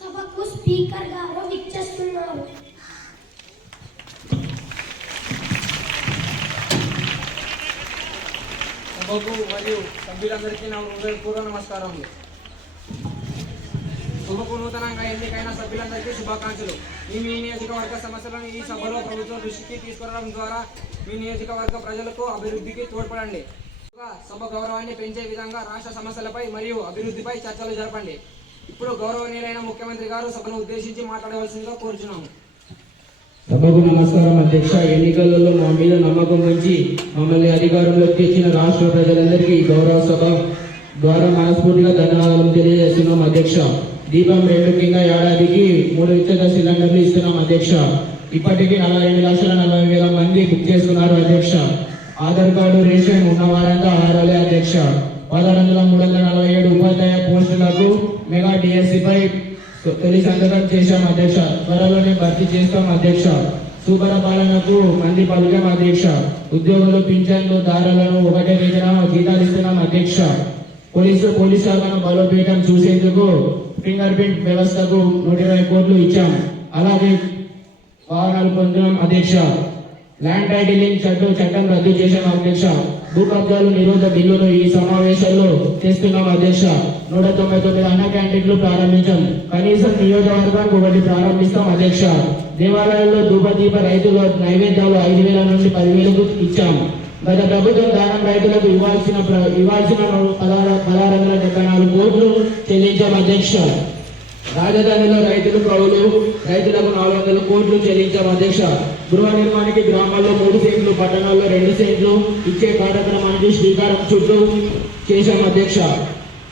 సభకు స్పీకర్ గారు విచ్చేస్తున్నారు. సభకు మరియు సభ్యులందరికీ నా హృదయపూర్వక నమస్కారములు. సభకు నూతనంగా ఎన్నికైన సభ్యులందరికీ శుభాకాంక్షలు. మీ నియోజకవర్గ సమస్యలను ఈ సభలో ప్రభుత్వం దృష్టికి తీసుకురావడం ద్వారా మీ నియోజకవర్గ ప్రజలకు అభివృద్ధికి తోడ్పడండి. సభ గౌరవాన్ని పెంచే విధంగా రాష్ట్ర సమస్యలపై మరియు అభివృద్ధిపై చర్చలు జరపండి. ఇప్పుడు గౌరవనీయులైన ముఖ్యమంత్రి గారు సభను ఉద్దేశించి మాట్లాడవలసిందిగా కోరుచున్నాము. సభకు నమస్కారం అధ్యక్ష. ఎన్నికలలో మా మీద నమ్మకం ఉంచి మమ్మల్ని అధికారంలోకి తెచ్చిన రాష్ట్ర ప్రజలందరికీ గౌరవ సభ ద్వారా మనస్ఫూర్తిగా ధన్యవాదాలు తెలియజేస్తున్నాం అధ్యక్ష. దీపం 2 కింద ఏడాదికి 3 ఉచిత సిలిండర్లు ఇస్తున్నాం అధ్యక్ష. ఇప్పటికీ 42,40,000 మంది బుక్ చేసుకున్నారు అధ్యక్ష. ఆధార్ కార్డు రేషన్ ఉన్న వారంతా అర్హులే అధ్యక్ష. 16,347 ఉపాధ్యాయ పోస్టులకు మెగా డిఎస్సిపై తొలి సంతకం చేశాం అధ్యక్ష. త్వరలోనే భర్తీ చేస్తాం అధ్యక్ష. సూపర పాలనకు మంది పలికాం అధ్యక్ష. ఉద్యోగులు పింఛన్లు దారులను ఒకటే రీతిన జీతాలు ఇస్తున్నాం అధ్యక్ష. పోలీస్ శాఖను బలోపేతం చూసేందుకు ఫింగర్ ప్రింట్ వ్యవస్థకు 120 కోట్లు ఇచ్చాం. అలాగే వాహనాలు పొందాం అధ్యక్ష. ల్యాండ్ టైటిలింగ్ చట్టం రద్దు చేశాం అధ్యక్ష. భూ కబ్జాలు నిరోధ బిల్లును ఈ సమావేశంలో చేస్తున్నాం అధ్యక్ష. 199 అన్న క్యాంటీన్లు ప్రారంభించాం. కనీసం నియోజకవర్గానికి 1 ప్రారంభిస్తాం అధ్యక్ష. దేవాలయాల్లో ధూపదీప రైతుల నైవేద్యాలు 5,000 నుండి 10,000 ఇచ్చాం. గత ప్రభుత్వం దానం రైతులకు ఇవ్వాల్సిన 1674 కోట్లు చెల్లించాం అధ్యక్ష. రాజధానిలో రైతులకు 400 కోట్లు చెల్లించాం అధ్యక్ష. గృహ నిర్మాణానికి గ్రామాల్లో 3 సెంట్లు, పట్టణాల్లో 2 సెంట్లు ఇచ్చే కార్యక్రమానికి శ్రీకారం చుట్టూ చేశాం అధ్యక్ష.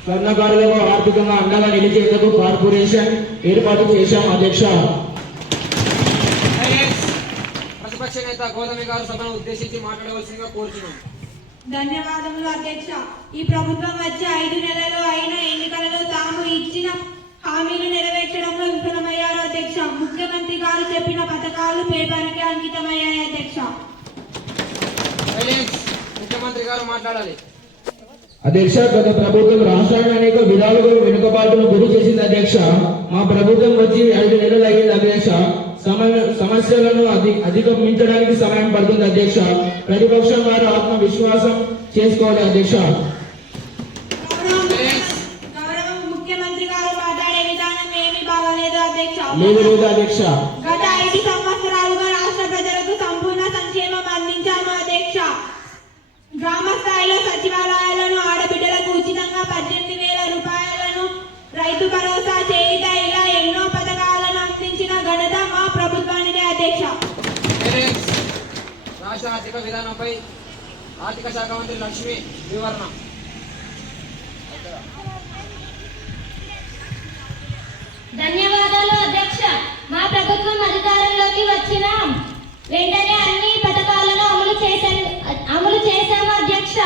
స్వర్ణకారులకు ఆర్థికంగా అండగా నిలిచేందుకు కార్పొరేషన్ ఏర్పాటు చేశాం అధ్యక్ష. ప్రతిపక్ష నేత గౌతమి గారు సభను ఉద్దేశించి మాట్లాడవలసిందిగా కోరుచున్నాం. ధన్యవాదములు అధ్యక్ష. ఈ ప్రభుత్వం వచ్చి 5 నెలలు అయిన ఎన్నికలలో తాము ఇచ్చిన హామీలు నెరవేర్చడంలో విఫలమయ్యారు అధ్యక్ష. ముఖ్యమంత్రి గారు చెప్పిన పథకాలు పేపర్కి అంకితమయ్యాయి అధ్యక్ష. ముఖ్యమంత్రి గారు మాట్లాడాలి. అధ్యక్ష, గత ప్రభుత్వం రాష్ట్రాన్ని అనేక విధాలుగా వెనుకబాటును గురి చేసింది అధ్యక్ష. మా ప్రభుత్వం వచ్చి 5 నెలలు అయ్యింది అధ్యక్ష. సమస్యలను అధిగమించడానికి సమయం పడుతుంది అధ్యక్ష. ప్రతిపక్షం వారు ఆత్మవిశ్వాసం చేసుకోవాలి అధ్యక్ష. ముఖ్యమంత్రి గారు మాట్లాడే విధానం ఏమీ బాగలేదు అధ్యక్ష. లేదు అధ్యక్ష. గత 5 సంవత్సరాలుగా రాష్ట్ర ప్రజలకు సంపూర్ణ సంక్షేమం అందించాము అధ్యక్ష. గ్రామ స్థాయిలో సచివాలయాలను ఆడబిడ్డలకు ఉచితంగా 18,000 రూపాయలను, రైతు భరోసా, చేయుత ఇలా ఎన్నో పథకాలను అందించిన ఘనత మా ప్రభుత్వానిదే అధ్యక్ష. రాష్ట్ర ఆర్థిక విధానంపై ఆర్థిక శాఖ మంత్రి లక్ష్మి వివరణ. ధన్యవాదాలు అధ్యక్ష. మా ప్రభుత్వం అధికారంలోకి వచ్చిన వెంటనే అన్ని పథకాలను అమలు చేశాము అధ్యక్ష.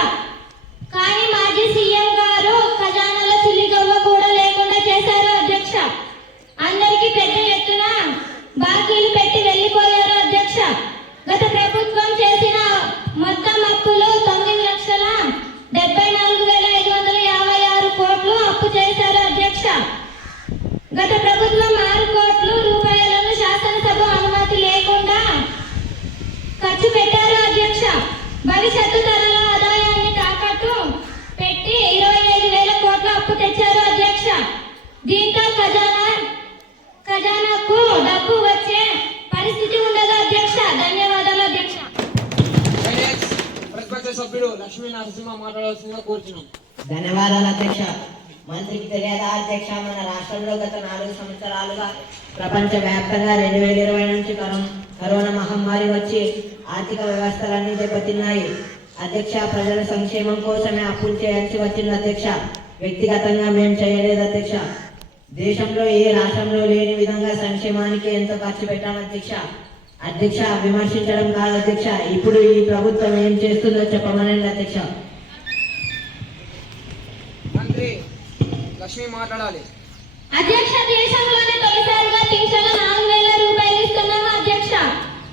కానీ మాజీ సీఎం గారు ఖజానాలో చిల్లిగవ్వ కూడా లేకుండా చేశారు అధ్యక్ష. అందరికీ పెద్ద ఎత్తున బాకీలు పెట్టి వెళ్ళిపోయారు అధ్యక్ష. గత ప్రభుత్వం చేసిన మొత్తం అప్పులు 9,74,556 కోట్లు అప్పు చేశారు అధ్యక్ష. గత ప్రభుత్వం 6 కోట్ల రూపాయలను శాసనసభ అనుమతి లేకుండా ఖర్చు పెట్టారు అధ్యక్ష. భవిష్యత్తు తరాల ఆదాయాన్ని తాకట్టు పెట్టి 25,000 కోట్ల అప్పు తెచ్చారు అధ్యక్ష. దీంతో ఖజానాకు డబ్బు వచ్చే పరిస్థితి ఉండదు అధ్యక్ష. ధన్యవాదాలు అధ్యక్ష. ప్రతిపక్ష సభ్యుడు లక్ష్మీ నరసింహ మాట్లాడాల్సిందిగా కోరుచున్నాం. ధన్యవాదాలు అధ్యక్ష. మంత్రికి తెలియదా అధ్యక్ష, మన రాష్ట్రంలో గత 4 సంవత్సరాలుగా ప్రపంచ వ్యాప్తంగా 2020 నుంచి కరోనా మహమ్మారి వచ్చి ఆర్థిక వ్యవస్థలన్నీ దెబ్బతిన్నాయి అధ్యక్ష. ప్రజల సంక్షేమం కోసమే అప్పులు చేయాల్సి వచ్చింది అధ్యక్ష. వ్యక్తిగతంగా మేము చేయలేదు అధ్యక్ష. దేశంలో ఏ రాష్ట్రంలో లేని విధంగా సంక్షేమానికి ఎంతో ఖర్చు పెట్టాం అధ్యక్ష. విమర్శించడం కాదు అధ్యక్ష, ఇప్పుడు ఈ ప్రభుత్వం ఏం చేస్తుందో చెప్పమనండి అధ్యక్ష. మంత్రి లక్ష్మి మాట్లాడాలి. అధ్యక్ష, దేశంలోనే తొలిసారిగా పింఛను 4,000 రూపాయలు ఇస్తున్నాము అధ్యక్ష.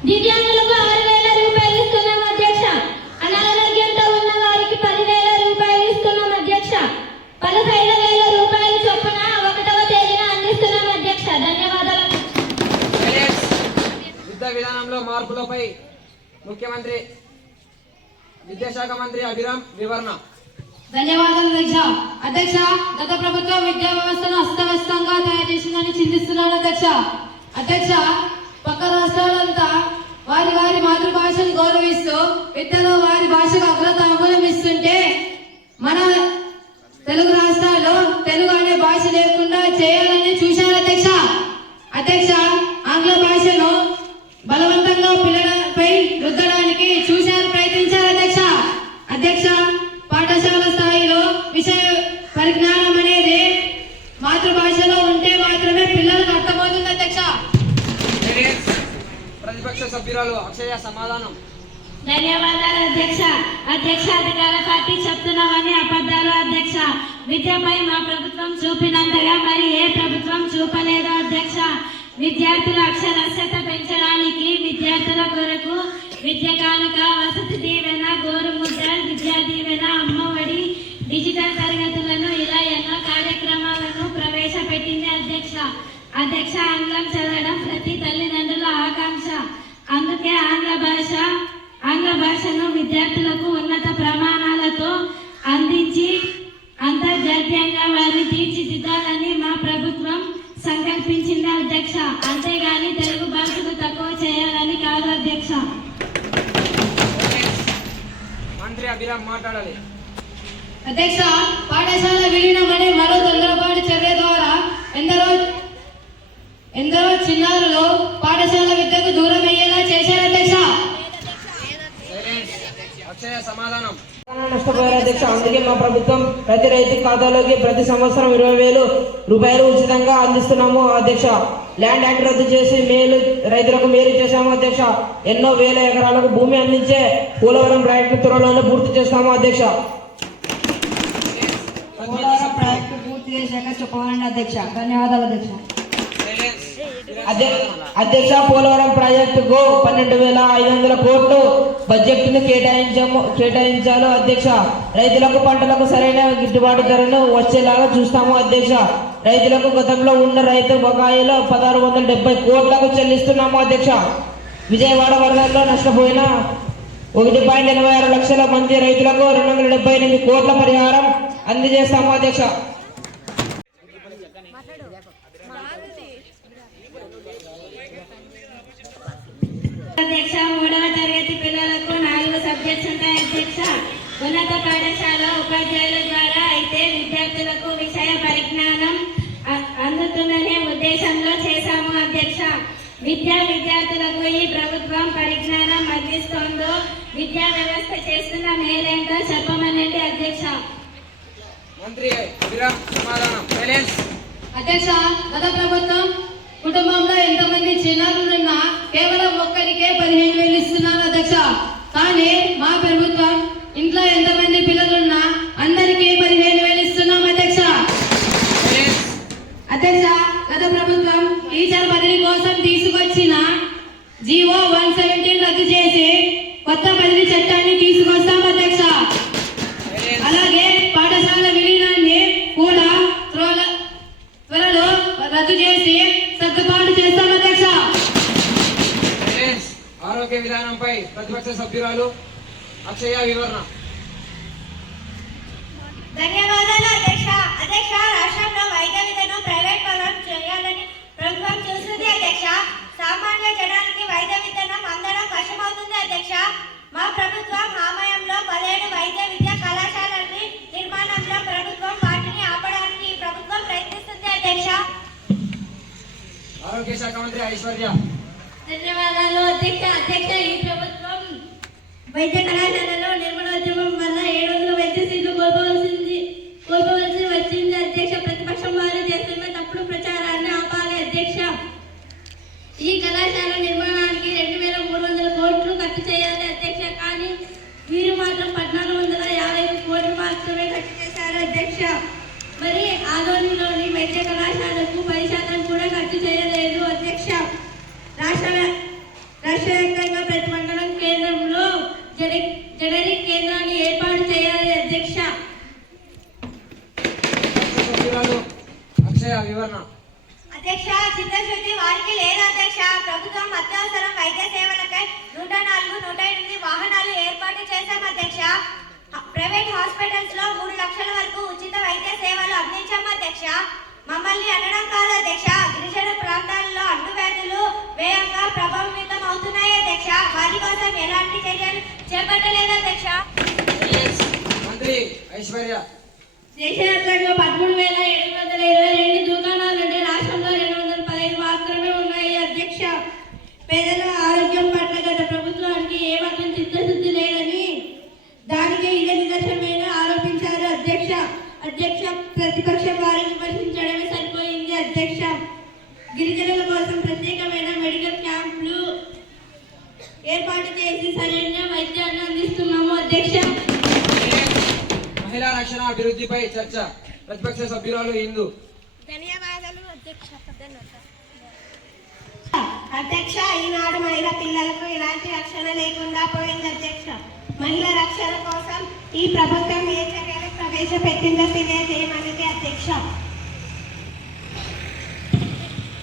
దివ్యాంగులకు 6,000 రూపాయలు ఇస్తున్నాము అధ్యక్ష. అనారోగ్యంతో ఉన్న వారికి 10,000 రూపాయలు ఇస్తున్నాం అధ్యక్ష. 15,000 రూపాయలు చొప్పున 1వ తేదీన అందిస్తున్నాం అధ్యక్ష. విద్యాశాఖ మంత్రి అభిరామ్ వివరణ. ధన్యవాదాలు అధ్యక్ష. అధ్యక్ష, గత ప్రభుత్వం విద్యా వ్యవస్థను అస్తవ్యస్తంగా తయారు చేసిందని చింతిస్తున్నాను అధ్యక్ష. అధ్యక్ష, పక్క రాష్ట్రాలంతా వారి వారి మాతృభాషను గౌరవిస్తూ విద్యలో వారి భాషకు అగ్రతాంబూలం ఇస్తుంటే మన తెలుగు రాష్ట్రాల్లో తెలుగు అనే భాష లేకుండా చేయాలని చూశారు అధ్యక్ష. అధ్యక్ష, ఆంగ్ల భాషను బలవంతంగా పిల్లలపై రుద్దడానికి ప్రయత్నించారు అధ్యక్ష. అధ్యక్ష, పాఠశాల స్థాయిలో విషయ పరిజ్ఞానం అనేది మాతృభాషలో ఉంటే మాత్రమే పిల్లలకు అర్థమవుతుంది అధ్యక్ష. ప్రతిపక్ష సభ్యురాలు అక్షయ సమాధానం. ధన్యవాదాలు అధ్యక్ష. అధ్యక్ష, అధికార పార్టీ చెప్తున్నామని అబద్ధాలు అధ్యక్ష. విద్యపై మా ప్రభుత్వం చూపినంతగా మరి ఏ ప్రభుత్వం చూపలేదు అధ్యక్ష. విద్యార్థుల అక్షరాస్యత పెంచడానికి విద్యార్థుల కొరకు విద్య కానుక, వసతి దీవెన, గోరుముద్ర, విద్యా దీవెన, అమ్మఒడి, డిజిటల్ తరగతులను ఇలా ఎన్నో కార్యక్రమాలను ప్రవేశపెట్టింది అధ్యక్ష. అధ్యక్ష, ఆంగ్లం చదవడం ప్రతి తల్లిదండ్రుల ఆకాంక్ష. అందుకే ఆంగ్ల భాషను విద్యార్థులకు ఉన్నత ప్రమాణాలతో అందించి అంతర్జాతీయంగా వారిని తీర్చిదిద్దాలని మా ప్రభుత్వం సంకల్పించింది అధ్యక్ష. అంతేగాని తెలుగు భాషకు తక్కువ చేయాలని కాదు అధ్యక్ష. మంత్రి అభిరామ్ మాట్లాడాలి. అధ్యక్ష, పాఠశాల విలీనం అనే మరో తొందరపాటు చర్య ద్వారా ఎందరో చిన్నారులు పాఠశాల విద్యకు దూరం అయ్యేలా చేశారు అధ్యక్ష. అక్షయ సమాధానం. నష్టపోయారు అధ్యక్ష. అందుకే మా ప్రభుత్వం ప్రతి రైతు ఖాతాలోకి ప్రతి సంవత్సరం 20,000 రూపాయలు ఉచితంగా అందిస్తున్నాము అధ్యక్ష. ల్యాండ్ యాక్ట్ రద్దు చేసి రైతులకు మేలు చేశాము అధ్యక్ష. ఎన్నో వేల ఎకరాలకు భూమి అందించే పోలవరం ప్రాజెక్టు త్వరలోనే పూర్తి చేస్తాము అధ్యక్ష. పోలవరం ప్రాజెక్టు పూర్తి చేశాక చెప్పమనండి అధ్యక్ష. ధన్యవాదాలు అధ్యక్ష. అధ్యక్ష, పోలవరం ప్రాజెక్టుకు 12,500 కోట్లు బడ్జెట్ ను కేటాయించాలి అధ్యక్ష. రైతులకు పంటలకు సరైన గిట్టుబాటు ధరను వచ్చేలాగా చూస్తాము అధ్యక్ష. రైతులకు గతంలో ఉన్న రైతు బకాయిలు 1,670 కోట్లకు చెల్లిస్తున్నాము అధ్యక్ష. విజయవాడ వరదల్లో నష్టపోయిన 1.86 లక్షల మంది రైతులకు 278 కోట్ల పరిహారం అందజేస్తాము అధ్యక్ష. అధ్యక్ష, 3వ తరగతి పిల్లలకు 4 సబ్జెక్ట్స్ ఉంటాయి అధ్యక్ష. ఉన్నత పాఠశాల ఉపాధ్యాయుల ద్వారా అయితే విద్యార్థులకు విషయ పరిజ్ఞానం అందుతుందనే ఉద్దేశంలో చేశాము అధ్యక్ష. విద్యార్థులకు ఈ ప్రభుత్వం పరిజ్ఞానం అందిస్తోందో విద్యా వ్యవస్థ చేస్తున్న మేలేంటో చెప్పమనండి అధ్యక్ష. మంత్రి అభిరామ్ సమాధానం. అధ్యక్ష, గత ప్రభుత్వం కుటుంబంలో ఎంతమంది చిన్నారులున్నా కేవలం ఒక్కరికే 15,000 ఇస్తున్నారు అధ్యక్ష. కానీ మా ప్రభుత్వం ఇంట్లో ఎంతమంది పిల్లలున్నా అందరికీ 15,000 ఇస్తున్నాం అధ్యక్ష. అధ్యక్ష, గత ప్రభుత్వం టీచర్ బదిలీ కోసం తీసుకొచ్చిన జీవో 117 రద్దు చేసి కొత్త బదిలీ చట్టాన్ని తీసుకొస్తాం అధ్యక్ష. అలాగే పాఠశాల విలీనాన్ని కూడా త్వరలో రద్దు చేసి సర్దుబాటు చేస్తాం అధ్యక్ష. ఆరోగ్య విధానంపై ప్రతిపక్ష సభ్యురాలు అక్షయ వివరణ. ధన్యవాదాలు అధ్యక్ష. అధ్యక్ష, రాష్ట్రంలో వైద్య విధులను ప్రైవేట్ పరం చేయాలని ప్రభుత్వం చూస్తుంది అధ్యక్ష. సామాన్య జనానికి వైద్య విధానం అందడం కష్టమవుతుంది అధ్యక్ష. మా ప్రభుత్వం ఆమయంలో 17 వైద్య విద్యా కళాశాలల నిర్మాణంలో ప్రభుత్వం వాటిని ఆపడానికి ఈ ప్రభుత్వం ప్రయత్నిస్తుంది అధ్యక్ష. ఆరోగ్య శాఖ మంత్రి ఐశ్వర్య. ధన్యవాదాలు అధ్యక్ష. అధ్యక్ష, ఈ ప్రభుత్వం వైద్య కళాశాలలో నిర్మాణోద్యమం వల్ల 700 వైద్య సీట్లు కోల్పోవలసి వచ్చింది అధ్యక్ష. ప్రతిపక్షం వారు చేస్తున్న తప్పుడు ప్రచారాన్ని ఆపాలి అధ్యక్ష. ఈ కళాశాల నిర్మాణానికి 2,300 కోట్లు ఖర్చు చేయాలి అధ్యక్ష. కానీ వీరు మాత్రం 1,450 కోట్లు మాత్రమే ఖర్చు చేశారు అధ్యక్ష. మరి ఆదోనిలోని వైద్య కళాశాలకు 10% కూడా ఖర్చు చేయలేదు అధ్యక్ష. రాష్ట్ర వ్యాప్తంగా ప్రతి మండలం కేంద్రంలో జనరిక్ కేంద్రాన్ని ఏర్పాటు చేయాలి అధ్యక్ష. అక్షయ వివరణ. అధ్యక్ష, చిత్తశుద్ధి వారికి లేదు అధ్యక్ష. ప్రభుత్వం అత్యవసరం వైద్య సేవలకై 104, 108 ఐశ్వర్య. దేశవ్యాప్తంగా 13,722 దుకాణాలు ఉంటే రాష్ట్రంలో 215 మాత్రమే ఉన్నాయి అధ్యక్ష. పేదల ఆరోగ్యం పట్ల గత ప్రభుత్వానికి ఏమాత్రం చిత్తశుద్ధి లేదని దానికే ఇదే నిదర్శనమైన ఆరోపించారు అధ్యక్ష. ప్రతిపక్షం వారిని విమర్శించడమే సరిపోయింది అధ్యక్ష. గిరిజనుల కోసం ప్రత్యేకమైన మెడికల్ క్యాంపులు ఏర్పాటు చేసి సరైన వైద్యాన్ని అందిస్తున్నాము అధ్యక్ష. మహిళా రక్షణ అభివృద్ధిపై చర్చ. ప్రతిపక్ష సభ్యురాలు హిందూ. ధన్యవాదాలు అధ్యక్ష. అధ్యక్ష, ఈనాడు మహిళా పిల్లలకు ఎలాంటి రక్షణ లేకుండా పోయింది అధ్యక్ష. మహిళా రక్షణ కోసం ఈ ప్రభుత్వం ఏ చర్యలు ప్రవేశపెట్టిందో తెలియజేయమన్నది అధ్యక్ష.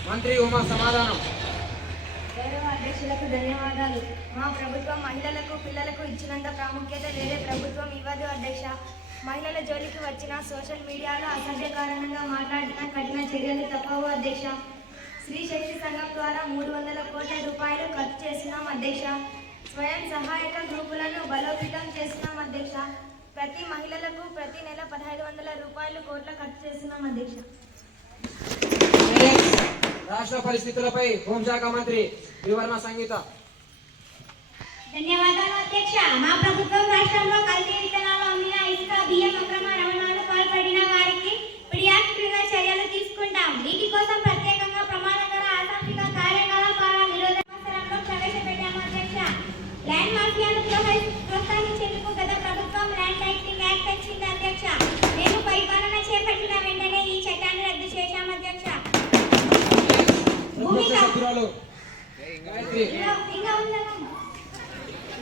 మంత్రి ఉమా సమాధానం. గౌరవ అధ్యక్షులకు ధన్యవాదాలు. మా ప్రభుత్వం మహిళలకు పిల్లలకు ఇచ్చినంత ప్రాముఖ్యత వేరే ప్రభుత్వం ఇవ్వదు అధ్యక్ష. మహిళల జోలికి వచ్చిన సోషల్ మీడియాలో అసభ్య కారణంగా మాట్లాడిన కఠిన చర్యలు తప్పవు అధ్యక్ష. స్త్రీ శక్తి సంఘం ద్వారా 300 కోట్ల రూపాయలు ఖర్చు చేస్తున్నాం అధ్యక్ష. స్వయం సహాయక గ్రూపులను బలోపేతం చేస్తున్నాం అధ్యక్ష. ప్రతి మహిళలకు ప్రతి నెల 1,500 రూపాయలు కోట్ల ఖర్చు చేస్తున్నాం అధ్యక్ష. రాష్ట్ర పరిస్థితులపై హోంశాఖ మంత్రి వివరణ సంగీత. ధన్యవాదాలు అధ్యక్ష. మా ప్రభుత్వం రాష్ట్రంలో కల్తీ విత్తనాలు అమ్మిన, ఇసుక, బియ్యం అక్రమ రవాణాకు పాల్పడిన వారికి ఫిర్యాదు క్రిమినల్ చర్యలు తీసుకుంటాం. వీటి కోసం ప్రత్యేకంగా ప్రమాదకర అసాంఘిక కార్యకలాపాల నిరోధక సంవత్సరంలో ప్రవేశపెట్టాము అధ్యక్ష. ల్యాండ్ మాఫియాను ప్రోత్సహించేందుకు గత ప్రభుత్వం ల్యాండ్ టైటిలింగ్ యాక్ట్ తెచ్చింది అధ్యక్ష. మేము పరిపాలన చేపట్టిన వెంటనే ఈ చట్టాన్ని రద్దు చేశాము అధ్యక్ష.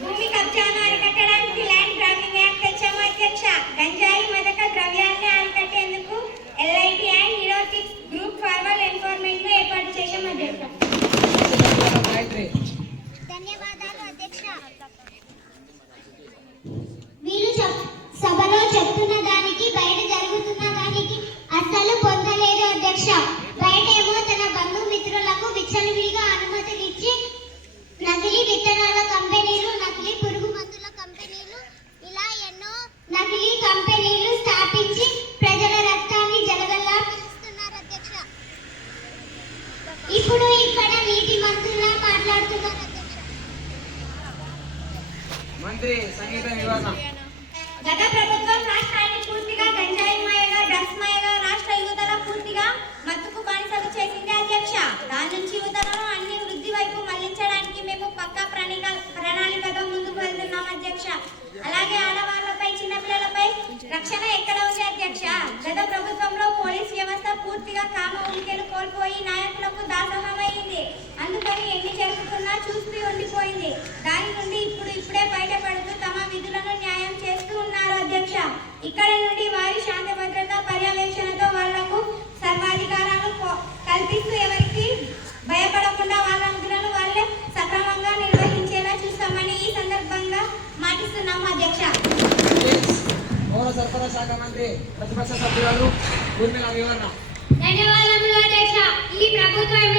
భూమి కబ్జాను అరికట్టడానికి ల్యాండ్ గ్రాబింగ్ యాక్ట్ తెచ్చాము అధ్యక్ష. గంజాయి మాదక ద్రవ్యాన్ని అరికట్టేందుకు LIT and narcotics group formal enforcement ను ఏర్పాటు చేశాము అధ్యక్ష. ధన్యవాదాలు అధ్యక్ష. వీళ్ళు సభలో చెప్తున్న దానికి బయట జరుగుతున్న దానికి అస్సలు పొందలేదు అధ్యక్ష. బయటేమో తన బంధుమిత్రులకు విచ్చలవిడిగా అనుమతులిచ్చి నకిలీ విత్తనాల కంపెనీలు, నకిలీ పురుగు మందుల కంపెనీలు, ఇలా ఎన్నో నకిలీ కంపెనీలు స్థాపించి ప్రజల రక్తాన్ని జలగల్లా పీలుస్తున్నారు అధ్యక్ష. ఇప్పుడు ఇక్కడ నీటి మంత్రులా మాట్లాడుతున్నారు అధ్యక్ష. మంత్రి సంగీత వివరణ. గత ప్రభుత్వం రాష్ట్రాన్ని పూర్తిగా గంజాయి మాయగా, డ్రగ్స్ మాయగా రాష్ట్ర యువతల పూర్తిగా మత్తుకు బానిసలు చేసింది అధ్యక్ష. దాని నుంచి యువతలను అన్ని వృద్ధి వైపు మళ్లించడానికి మేము పక్కా ప్రణాళికతో ముందుకు వెళ్తున్నాం అధ్యక్ష. అలాగే ఆడవాళ్లపై, చిన్నపిల్లలపై రక్షణ ఎక్కడ ఉంది అధ్యక్ష? గత ప్రభుత్వంలో పోలీస్ వ్యవస్థ పూర్తిగా కామ ఉనికెలు కోల్పోయి నాయకులకు దాసోహమైంది. అందుకని ఎన్ని జరుగుతున్నా చూస్తూ ఉండిపోయింది. దాని నుండి ఇప్పుడే బయటపడుతూ తమ విధులను న్యాయం చేస్తూ ఉన్నారు అధ్యక్ష. ఇక్కడ నుండి వారి శాంతి భద్రత పర్యవేక్షణతో వాళ్లకు సర్వాధికారాలు కల్పిస్తూ ఎవరికి భయపడకుండా వాళ్ళ విధులను వాళ్ళే సక్రమంగా నిర్వహించేలా చూస్తామని ఈ సందర్భంగా మాటిస్తున్నాము అధ్యక్ష. పౌర సరఫరా శాఖ మంత్రి ప్రతిపక్ష సభ్యురాలు ఊర్మిళ వివరణ. ధన్యవాదములు అధ్యక్ష. ఈ ప్రభుత్వం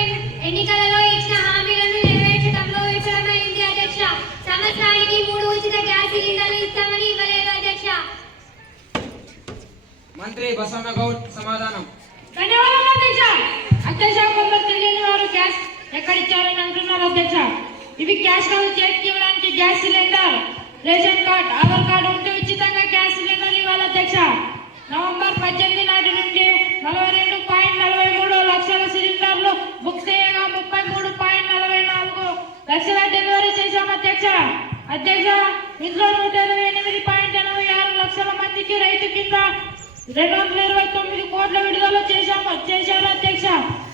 ఎన్నికలలో ఇచ్చిన హామీలను నెరవేర్చడంలో విఫలమైంది అధ్యక్ష. సంవత్సరానికి 3 ఉచిత గ్యాస్ సిలిండర్లు ఇస్తామని ఇవ్వలేదు అధ్యక్ష. మంత్రి బసవన్న గౌడ్ సమాధానం. ధన్యవాదాలు అధ్యక్ష. అధ్యక్ష, కొందరు తెలియని వారు గ్యాస్ ఎక్కడిచ్చారని అంటున్నారు అధ్యక్ష. ఇవి క్యాష్ కాదు, చేతికి ఇవ్వడానికి gas cylinder, ration card, Aadhaar card ఉంటే ఉచితంగా గ్యాస్ సిలిండర్ ఇవ్వాలి అధ్యక్ష. నవంబర్ 18 నాటి నుండి 42.43 లక్షల సిలిండర్లు బుక్ చేయగా 33.44 లక్షల డెలివరీ చేశాం అధ్యక్ష. అధ్యక్ష, ఇంట్లో 128.86 లక్షల మందికి రైతు కింద 229 కోట్ల విడుదల చేశారు అధ్యక్ష.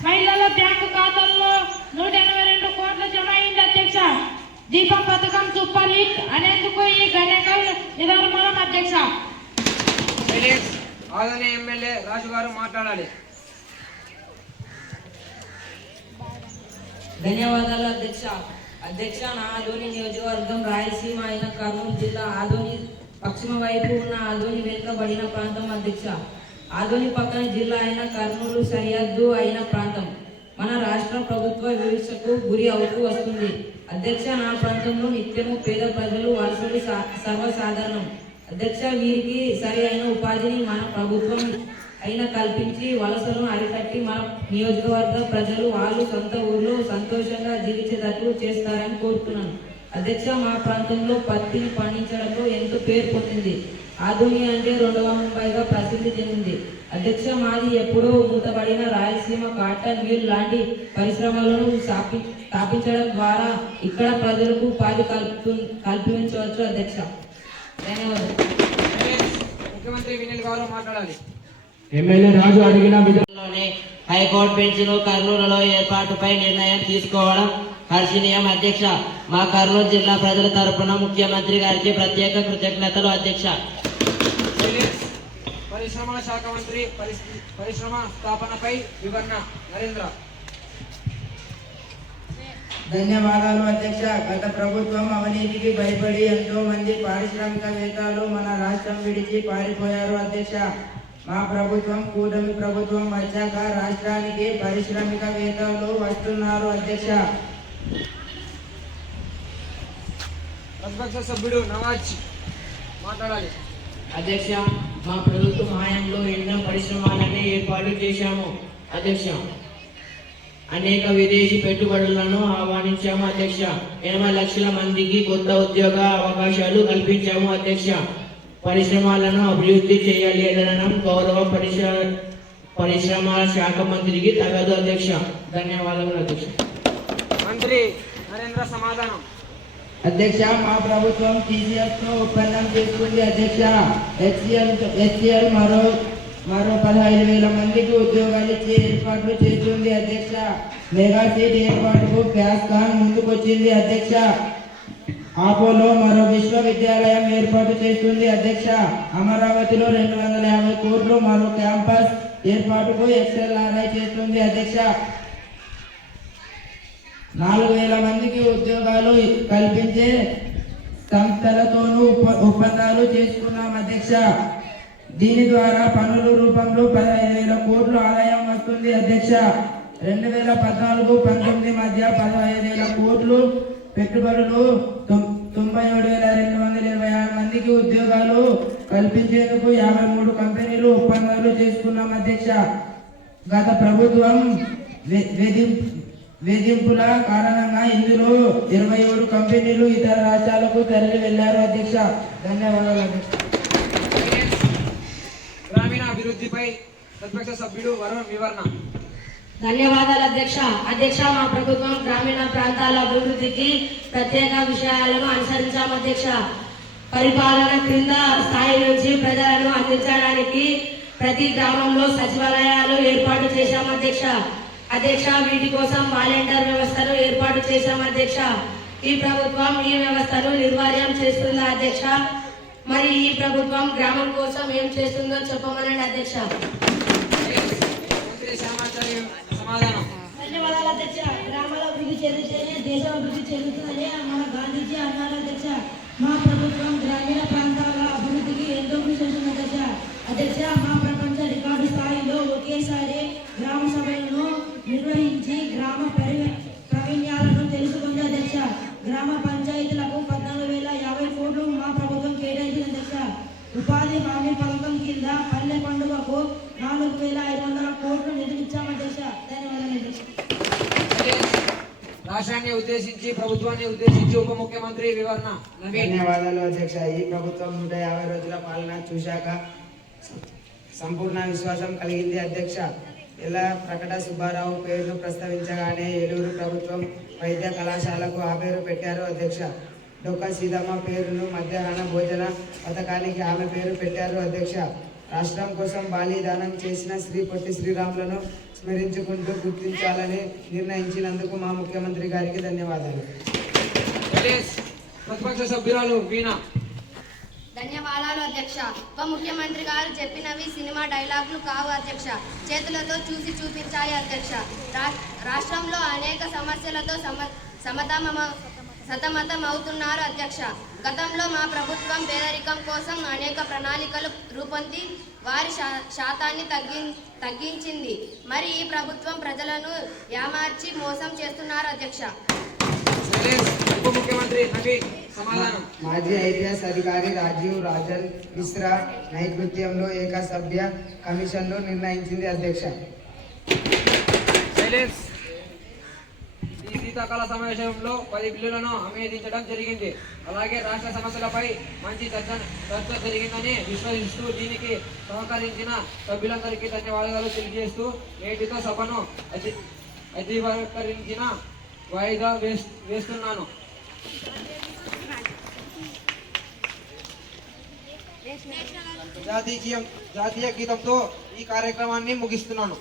మహిళల బ్యాంకు ఖాతాల్లో 182 కోట్ల జమ అయింది అధ్యక్ష. దీపం పథకం సూపర్ హిట్ అనేందుకు ఈ గణ్యకల్ నిదర్శనం అధ్యక్ష. ఆదోని ఎమ్మెల్యే రాజు గారు మాట్లాడాలి. ధన్యవాదాలు అధ్యక్ష. నా ఆదోని నియోజకవర్గం రాయలసీమ అయిన కర్నూలు జిల్లా ఆదోని పశ్చిమ వైపు ఉన్న ఆదోని వెనుకబడిన ప్రాంతం అధ్యక్ష. ఆదోని పక్కన జిల్లా అయిన కర్నూలు సరిహద్దు అయిన ప్రాంతం మన రాష్ట్ర ప్రభుత్వ వివక్షకు గురి అవుతూ వస్తుంది అధ్యక్ష. నా ప్రాంతంలో నిత్యము పేద ప్రజలు వలసలు సర్వసాధారణం అధ్యక్ష, వీరికి సరి అయిన ఉపాధిని మన ప్రభుత్వం అయినా కల్పించి వలసలను అరికట్టి మన నియోజకవర్గ ప్రజలు వాళ్ళు సొంత ఊర్లో సంతోషంగా జీవించేటట్లు చేస్తారని కోరుతున్నాను. అధ్యక్ష, మా ప్రాంతంలో పత్తిని పండించడంలో ఎంతో పేరు పొందింది. ఆధుని అంటే 2వ ముంబైగా ప్రసిద్ధి చెందింది. అధ్యక్ష, మాది ఎప్పుడో మూతబడిన రాయలసీమ కాటన్ మిల్ లాంటి పరిశ్రమలను స్థాపించడం ద్వారా ఇక్కడ ప్రజలకు ఉపాధి కల్పించవచ్చు. అధ్యక్ష, ధన్యవాదాలు. ముఖ్యమంత్రి వినీల్ గౌరవ్ మాట్లాడాలి. ఎమ్మెల్యే రాజు అడిగిన లోనే హైకోర్టు బెంచ్ను కర్నూలులో ఏర్పాటుపై నిర్ణయం తీసుకోవడం హర్షణీయం. అధ్యక్ష, మా కర్నూలు జిల్లా ప్రజల తరపున ముఖ్యమంత్రి గారికి ప్రత్యేక కృతజ్ఞతలు. అధ్యక్ష, పరిశ్రమల శాఖ మంత్రి పరిశ్రమ స్థాపనపై వివరణ నరేంద్ర. ధన్యవాదాలు అధ్యక్ష. గత ప్రభుత్వం అవినీతికి భయపడి ఎంతో మంది పారిశ్రామికవేత్తలు మన రాష్ట్రం విడిచి పారిపోయారు. అధ్యక్ష, మా ప్రభుత్వం కూటమి ప్రభుత్వం వచ్చాక రాష్ట్రానికి పారిశ్రామికవేత్తలు వస్తున్నారు. అధ్యక్ష, ప్రతిపక్ష సభ్యుడు నవాజ్ మాట్లాడాలి. అధ్యక్ష, మా ప్రభుత్వం హయాంలో ఎన్నో పరిశ్రమలన్నీ ఏర్పాటు చేశాము. అధ్యక్ష, అనేక విదేశీ పెట్టుబడులను ఆహ్వానించాము. అధ్యక్ష, 80 లక్షల మందికి కొత్త ఉద్యోగ అవకాశాలు కల్పించాము. అధ్యక్ష, పరిశ్రమలను అభివృద్ధి చేయాలి అనడం గౌరవ పరిశ్రమల శాఖ మంత్రికి తగదు. అధ్యక్ష, ధన్యవాదాలు. అధ్యక్ష, మంత్రి నరేంద్ర సమాధానం. అధ్యక్ష, మా ప్రభుత్వం TCS తో ఒప్పందం చేసుకుంది. అధ్యక్ష, HCL మరో 15,000 మందికి ఉద్యోగాలు ఇచ్చే ఏర్పాట్లు చేస్తుంది. అధ్యక్ష, మెగా సీట్ ఏర్పాటుకు ఫ్యాస్కాన్ ముందుకొచ్చింది. అధ్యక్ష, ఆపోలో మరో విశ్వవిద్యాలయం ఏర్పాటు చేస్తుంది. అధ్యక్ష, అమరావతిలో 250 కోట్లు మరో క్యాంపస్ ఏర్పాటుకు XLRI చేస్తుంది. అధ్యక్ష, 4,000 మందికి ఉద్యోగాలు కల్పించే సంస్థలతోనూ ఒప్పందాలు చేసుకున్నాం. అధ్యక్ష, దీని ద్వారా పన్నుల రూపంలో 15,000 కోట్ల ఆదాయం వస్తుంది. అధ్యక్ష, 2014-19 మధ్య 15,000 కోట్లు పెట్టుబడులు 97,226 మందికి ఉద్యోగాలు కల్పించేందుకు 53 కంపెనీలు ఒప్పందాలు చేసుకున్నాం. అధ్యక్ష, గత ప్రభుత్వం వేధింపుల కారణంగా ఇందులో 27 కంపెనీలు ఇతర రాష్ట్రాలకు తరలి వెళ్లారు. అధ్యక్ష, ధన్యవాదాలు. గ్రామీణ అభివృద్ధిపై ప్రతిపక్ష సభ్యుడు వరుణ్ వివరణ. ధన్యవాదాలు. అధ్యక్ష, మా ప్రభుత్వం గ్రామీణ ప్రాంతాల అభివృద్ధికి ప్రత్యేక విషయాలను అనుసరించాము. అధ్యక్ష, పరిపాలన క్రింద స్థాయి నుంచి ప్రజలను అందించడానికి ప్రతి గ్రామంలో సచివాలయాలు ఏర్పాటు చేశాము. అధ్యక్ష, వీటి కోసం వాలంటీర్ వ్యవస్థను ఏర్పాటు చేశాము. అధ్యక్ష, ఈ ప్రభుత్వం ఈ వ్యవస్థను నిర్వహణ చేస్తుందా? అధ్యక్ష, మరి ఈ ప్రభుత్వం గ్రామం కోసం ఏం చేస్తుందో చెప్పమనండి. అధ్యక్ష, ధన్యవాదాలు. అధ్యక్ష, గ్రామాల అభివృద్ధి చెందితేనే దేశం అభివృద్ధి చెందుతుందని మన గాంధీజీ అన్నారు. అధ్యక్ష, మా ప్రభుత్వం గ్రామీణ ప్రాంతాల అభివృద్ధికి ఎంతో కృషి చేస్తుంది. అధ్యక్ష, మా ప్రపంచ రికార్డు స్థాయిలో ఒకేసారి గ్రామ సభలను నిర్వహించి గ్రామ ప్రవీణ్యాలను తెలుసుకుంది. అధ్యక్ష, గ్రామ పంచాయతీలకు 14,050 కోట్లు మా ప్రభుత్వం కేటాయించింది. అధ్యక్ష, ఉపాధి హామీ పథకం కింద పల్లె పండుగకు 4,500 కోట్లు నిధులిచ్చాము. అధ్యక్ష, ధన్యవాదాలు. రాష్ట్రాన్ని ఉద్దేశించి ప్రభుత్వాన్ని ఉద్దేశించి ఉప ముఖ్యమంత్రి వివరణ. ధన్యవాదాలు. అధ్యక్ష, ఈ ప్రభుత్వం 150 రోజుల పాలన చూశాక సంపూర్ణ విశ్వాసం కలిగింది. అధ్యక్ష, ఇలా ప్రకట సుబ్బారావు పేరును ప్రస్తావించగానే ఏలూరు ప్రభుత్వం వైద్య కళాశాలకు ఆ పేరు పెట్టారు. అధ్యక్ష, డొక్క సీతమ్మ పేరును మధ్యాహ్న భోజన పథకానికి ఆమె పేరు పెట్టారు. అధ్యక్ష, రాష్ట్రం కోసం బలిదానం చేసిన శ్రీ పొట్టి శ్రీరాములను స్మరించుకుంటూ గుర్తించాలని నిర్ణయించినందుకు మా ముఖ్యమంత్రి గారికి ధన్యవాదాలు. ప్రతిపక్ష సభ్యురాలు వీణా. ధన్యవాదాలు. అధ్యక్ష, ఉప ముఖ్యమంత్రి గారు చెప్పినవి సినిమా డైలాగులు కావు. అధ్యక్ష, చేతులతో చూసి చూపించాలి. అధ్యక్ష, రాష్ట్రంలో అనేక సమస్యలతో సతమతం అవుతున్నారు. అధ్యక్ష, గతంలో మా ప్రభుత్వం పేదరికం కోసం అనేక ప్రణాళికలు రూపొంది వారి శాతాన్ని తగ్గించింది. మరి ఈ ప్రభుత్వం ప్రజలను యామార్చి మోసం చేస్తున్నారు. అధ్యక్ష, ఉప ముఖ్యమంత్రి నవీన్ సమాధానం. మాజీ ఐపీఎస్ అధికారి రాజీవ్ రాజన్ మిశ్రా నేతృత్వంలో ఏకసభ్య కమిషన్ను నిర్ణయించింది అధ్యక్ష. సైలెన్స్. ఈ శీతాకాల సమావేశంలో 10 బిల్లులను ఆమోదించడం జరిగింది. అలాగే రాష్ట్ర సమస్యలపై మంచి చర్చ జరిగిందని విశ్వసిస్తూ దీనికి సహకరించిన సభ్యులందరికీ ధన్యవాదాలు తెలియజేస్తూ నేటితో సభను అధికారించిన వాయిదా వేస్తున్నాను. జాతీయ గీతంతో ఈ కార్యక్రమాన్ని ముగిస్తున్నాను.